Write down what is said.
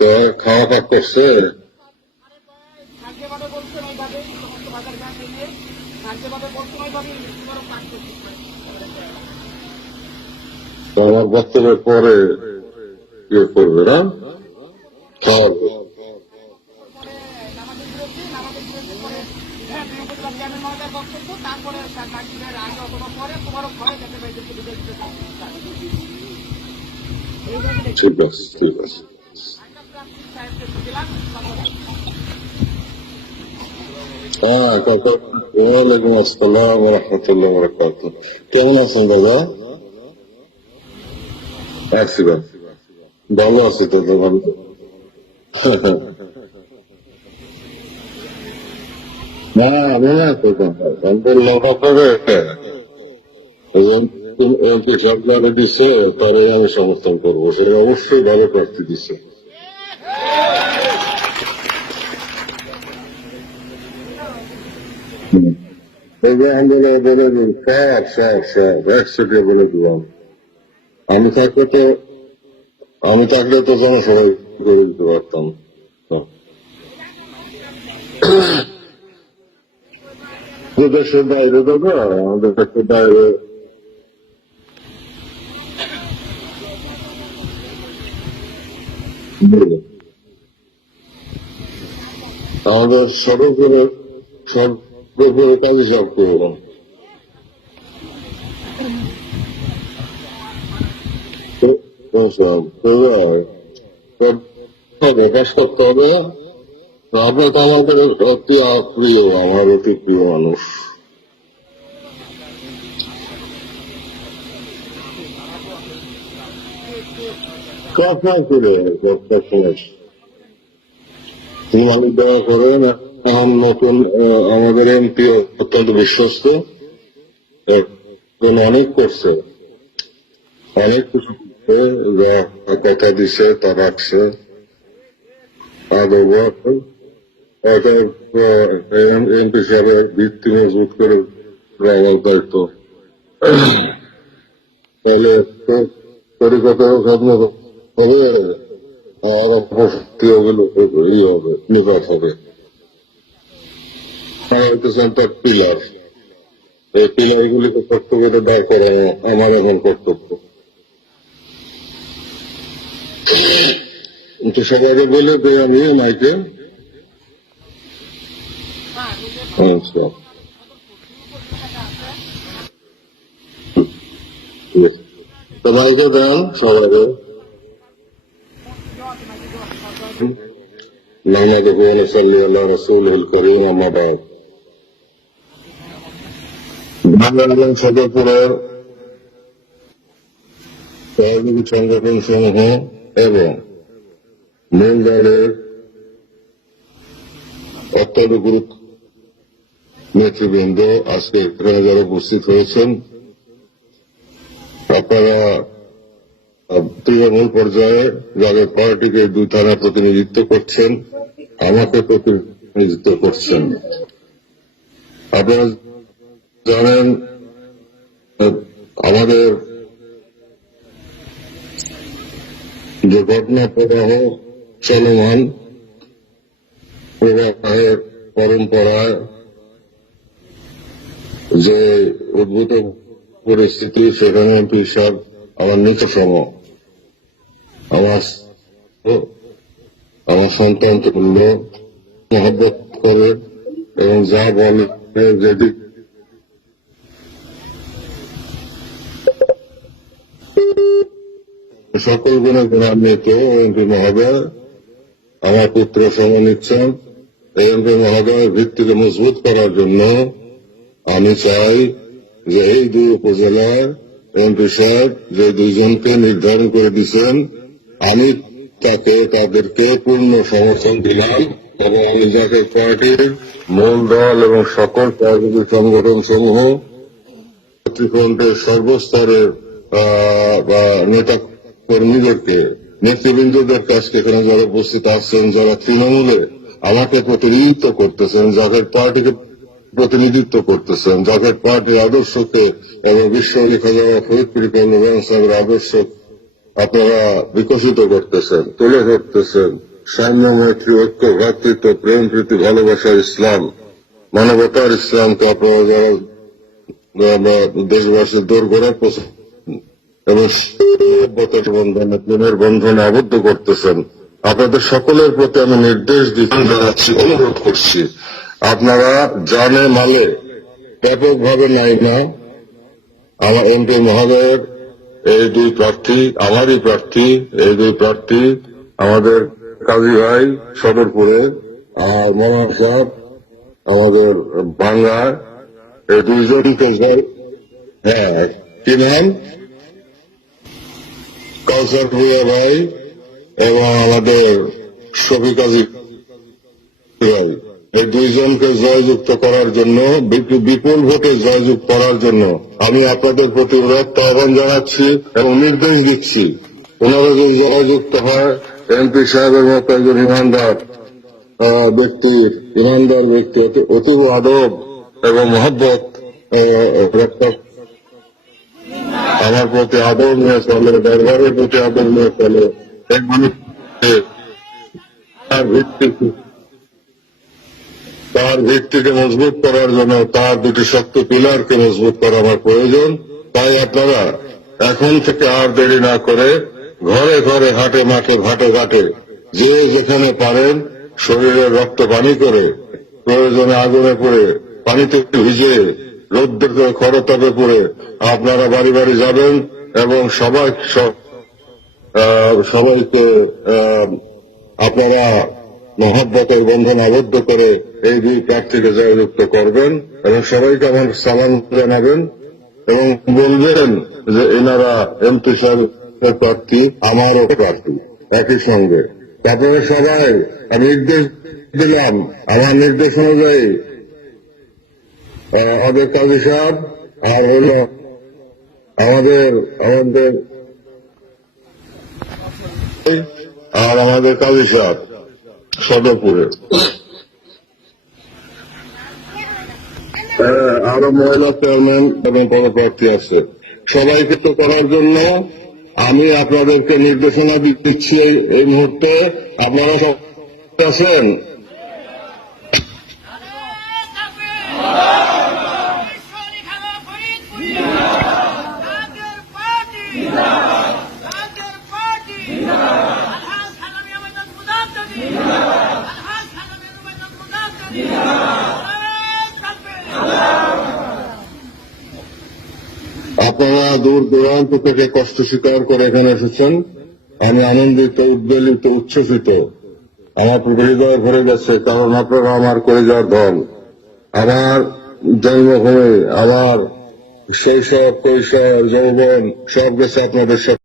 তো খাওয়া পাক করছে? তো আমার বক্তব্যের পরে ইয়ে করবে না, খাওয়াবে। ঠিক আছে, ঠিক আছে। হ্যাঁ কাকা, ওয়ালাইকুম আসসালাম রহমতুল্লাহ বরকাত। কেমন আছেন দাদা? আছি ভালো আছি তো ভালো। না আমি না তো আমি বললাম আপনাকে এমপি সরকারে দিচ্ছে, তারে আমি সমর্থন করবো, সেটা অবশ্যই ভালো প্রার্থী দিচ্ছে। বলে দিন সব একসাথে বলে দিলাম। আমি থাকলে তো জনসভায় করে দিতে পারতাম। দেশের বাইরে দাদা, আমাদের দেশের বাইরে আমাদের সর্বোপরি কাজে সব করবো। কাজ করতে হবে। আপনার তো আমাদের অতি প্রিয়, আমার অতি প্রিয় মানুষ। কখন করে তিনি দেওয়া করেন। এখন নতুন আমাদের এমপি অত্যন্ত বিশ্বস্ত, অনেক করছে, অনেক কিছু কথা দিছে তা রাখছে। আদৌ এমপি সাহেবের ভিত্তি মজবুত করে রাখার দায়িত্ব। তাহলে তরিকত সামনে হবে, আর ই হবে, নিপাত হবে। হইতেছেন তার পিলার, এই পিলার গুলিকে কর্তব্য দাঁড় করানো আমার এখন কর্তব্য। কিন্তু সবাইকে বলে যে আমি মাইকে মাইকে দেন সবাইকে। نحمده ونصلي على رسوله الكريم أما بعد। বাংলাদেশ সদরপুরের সহযোগী সংগঠন সমূহ এবং মূল দলের অত্যন্ত গুরুত্ব নেতৃবৃন্দ আজকে এখানে যারা উপস্থিত হয়েছেন, আপনারা তৃণমূল পর্যায়ে যাদের পার্টিকে 2 থানা প্রতিনিধিত্ব করছেন, আমাকে প্রতিনিধিত্ব করছেন। আপনারা জানেন আমাদের যে ঘটনা প্রবাহ চলমান, প্রবাহের পরম্পরায় যে উদ্ভূত পরিস্থিতি, সেখানে এমপি সাহেব আমার নিকটতম, আমার সন্তান তুল্য মহব্বত করে এবং যা বলে যদি সকল গুণে গুণান্বিত এমপি মহোদয় আমার পুত্র সময় নিচ্ছেন। এই এমপি মহোদয়ের ভিত্তিকে মজবুত করার জন্য আমি চাই যে এই 2 উপজেলার এমপি সাহেব যে 2 জনকে নির্ধারণ করে দিচ্ছেন, আমি তাদেরকে পূর্ণ সমর্থন দিলাম এবং আমি জাতীয় পার্টির মূল দল এবং সকল সহযোগী সংগঠন সমূহ নেতৃত্বের সর্বস্তরের নেতা কর্মীদেরকে, নেতৃবৃন্দদের কাছে এখানে যারা উপস্থিত আছেন, যারা তৃণমূলে আমাকে প্রতিনিধিত্ব করতেছেন, যাদের পার্টিকে প্রতিনিধিত্ব করতেছেন, যাদের পার্টির আদর্শকে এবং বিশ্ব লেখা যাওয়া ফরিদপুর সাহেবের আদর্শ আপনারা বিকশিত করতেছেন, তুলে ধরতেছেন, সাম্য, মৈত্রী, ঐক্য, ভ্রাতৃত্ব, প্রেম, প্রীতি, ভালোবাসার ইসলাম, মানবতার ইসলামকে আপনারা যারা দেশবাসীর দোরগোড়ায় পৌঁছে এবং মহব্বতের বন্ধনে, প্রেমের বন্ধনে আবদ্ধ করতেছেন, আপনাদের সকলের প্রতি আমি নির্দেশ জানাচ্ছি, অনুরোধ করছি, আপনারা জানে মালে ব্যাপকভাবে নাই না আমার এমপি মহোদয়ের এই দুই প্রার্থী, আমারই প্রার্থী, এই দুই প্রার্থী আমাদের কাজী ভাই সদরপুরে আর মনোহর সাহেব আমাদের বাংলায়, এই দুইজনকে হ্যাঁ কি নাম কাউসার ভুয়া ভাই এবং আমাদের শফিক কাজী ভাই, এই দুইজনকে জয়যুক্ত করার জন্য, বিপুল ভোটে জয়যুক্ত করার জন্য আমি আপনাদের প্রতি উদাত্ত আহ্বান জানাচ্ছি এবং নির্দেশ দিচ্ছি, ওনারা যদি জয়যুক্ত হয়, এমপি সাহেবের মতো একজন ইমানদার ব্যক্তি, অতীব আদব এবং মহব্বত আমার প্রতি আদর নিয়ে চলে, দরবারের প্রতি আদর নিয়ে চলে, এক মানুষ তার ভিত্তিকে মজবুত করার জন্য তার দুটি শক্ত পিলারকে মজবুত করা আমার প্রয়োজন। তাই আপনারা এখন থেকে আর দেরি না করে ঘরে ঘরে, হাটে মাঠে, ঘাটে ঘাটে, যে যেখানে পারেন শরীরের রক্ত পানি করে, প্রয়োজনে আগুনে পড়ে, পানিতে ভিজে, রোদ্রের খরতাপে পড়ে আপনারা বাড়ি বাড়ি যাবেন এবং সবাইকে আপনারা মহব্বতের বন্ধন আবদ্ধ করে এই দুই প্রার্থীকে জয়যুক্ত করবেন এবং সবাইকে আমার সালাম জানাবেন এবং বলবেন যে এনারা এমপি সাহেবের প্রার্থী, আমারও প্রার্থী একই সঙ্গে। আপনারা সবাই আমি নির্দেশ দিলাম, আমার নির্দেশ অনুযায়ী আমাদের কাজী সাহেব আর হল আমাদের কাজী সাহেব সদরপুরে, আরো মহিলা চেয়ারম্যান এবং পদপ্রার্থী আছে, সবাইকে তো করার জন্য আমি আপনাদেরকে নির্দেশনা দিচ্ছি এই মুহূর্তে। আপনারা সব আছেন? আপনারা দূর দূরান্ত থেকে কষ্ট স্বীকার করে এখানে এসেছেন, আমি আনন্দিত, উদ্বেলিত, উচ্ছ্বসিত, আমার হৃদয় ভরে গেছে, কারণ আপনারা আমার করে যাওয়ার দল, আমার জন্মভূমি, আমার শৈশব, কৈশোর, যৌবন সব গেছে আপনাদের সাথে।